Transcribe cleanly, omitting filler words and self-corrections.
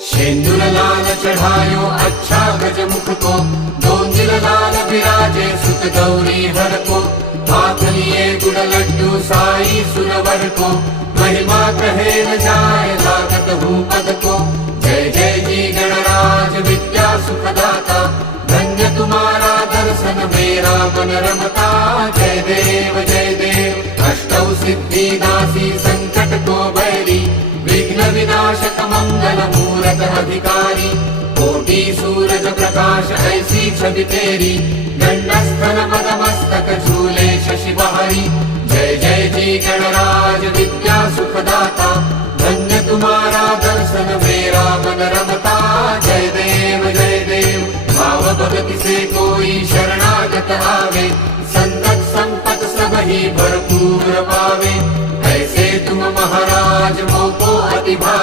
शेंदूर लाल चढ़ायो अच्छा गजमुख को, दो दिल लाल विराजे सुत गौरी हर को। हाथ लिए गुड़ लड्डू साई सुरवर को, महिमा कहे न जाए लागत हूँ पद को। जय जय जी गणराज विद्या सुखदाता, धन्य तुम्हारा दर्शन मेरा मन रमता। जय देव अष्टौ सिद्धि दासी संकट को बैरी, विघ्न विनाशक मंगल मूरत अधिकारी। कोटि सूरज प्रकाश ऐसी छवि तेरी, दंडस्थल मदमस्तक झूले शशि बहारी। जय जय जी गणराज विद्या सुखदाता, धन्य तुम्हारा दर्शन मेरा मन रमता। जय देव भाव भक्ति से कोई शरणागत आवे, संतत संपत सब ही भरपूर पावे। ऐसे तुम महाराज मोको अति भावे।